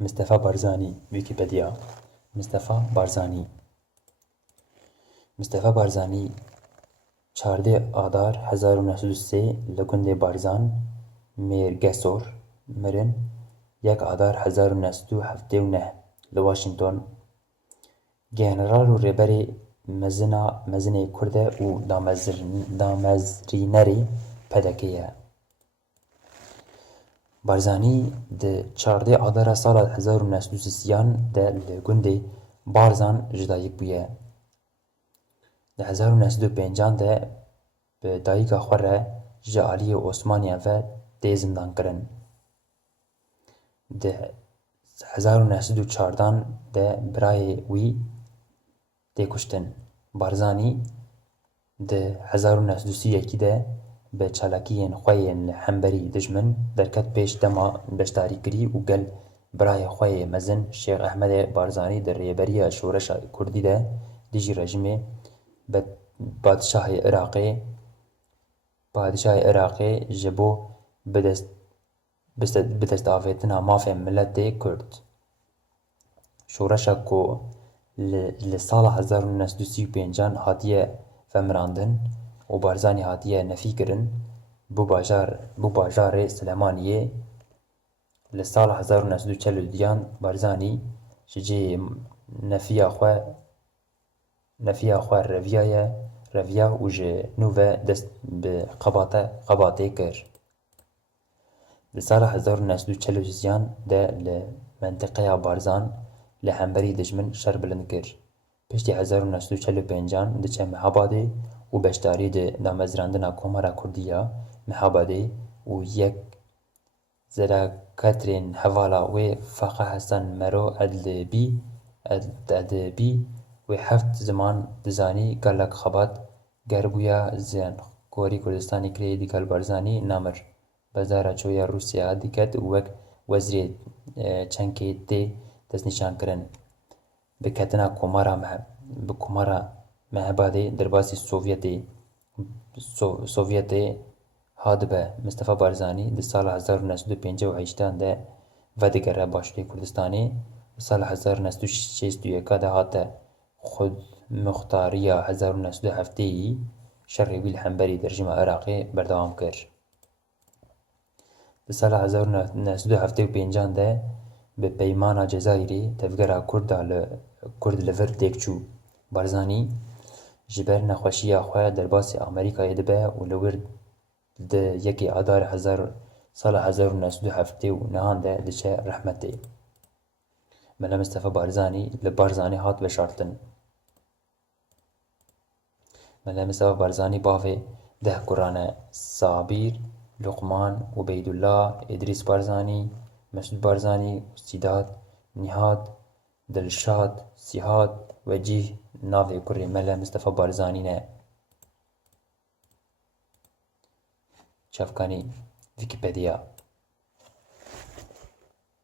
مصطفى بارزانی ویکیپدیا مصطفى بارزانی 14 آذار 1903 لگند بارزان میرگسور مرن 1 آذار 1979 لواشنطن جنرال و رهبری مزن کرد و دامزرینری پدکیه. بارزانی ده 14 آذار سال 1930 ده لگند بارزان جدایک بویه. ده 1905 ده به دایک خوره جالی عثمانی و ده زندان کرن. ده 1914 ده برای وی ده کشتن. بارزانی ده 1931 ده به چالاکیین خوین حنبری دجمن درکت پیش دما بشتاری کری و گل برای خوی مزن شیخ احمد بارزانی در ریبری شورش کردی ده دیجی رژیم به پادشاه عراقی جبو بدست آویتنا مافی ملت کرد. شورش کو لسال 1935 هاتیه فمراندن و بارزانی هاتیه نفی کرن بو باجار سلیمانیه. لسال 1942 بارزانی شجی نفی خواه رویا و جنوه دست به قباطه کر. لسال 1943 ده لمنطقه بارزان لحنبری دجمن شر بلند کر. پشتی 1945 ده چه محاباده و بشتاری ده دامزراندنا کومارا کردیا محاباده و یک زراکترین حوالا و فقه حسن مرو ادبی و هفت زمان دزانی گلک خبات گربویا زیان کوری کردستانی کری دیگل بارزانی نامر بزارا چویا روسیا دیکت وک وزیر چنکی تی دست نشان کرن بکتنا کومارا محباده درباسی سوویتی هاد به مصطفى بارزانی ده سال 1955 ده و دیگر باشوری کردستانی سال 1961 ده هات خود مختاریا 1907 شر ویل حنبری در رژیم عراقی بردوام کرد. ده سال 1975 ده به پیمان جزایری تفگر کرد لور دیکچو. بارزانی جبر نخوشی خواه در باسی امریکای دبه و لور ده 1 آذار سال 1907 ده دچه رحمته. ملا مصطفى بارزانی لبارزانی هات بشارتن. ملا مصطفى بارزانی باوی ده قرآن صابیر لقمان عبید الله ادریس بارزانی مسعود بارزانی استیداد نهاد دلشاد سیهاد وجیه ناوی کری ملا مصطفى بارزانی نه. چافکانی ویکیپدیا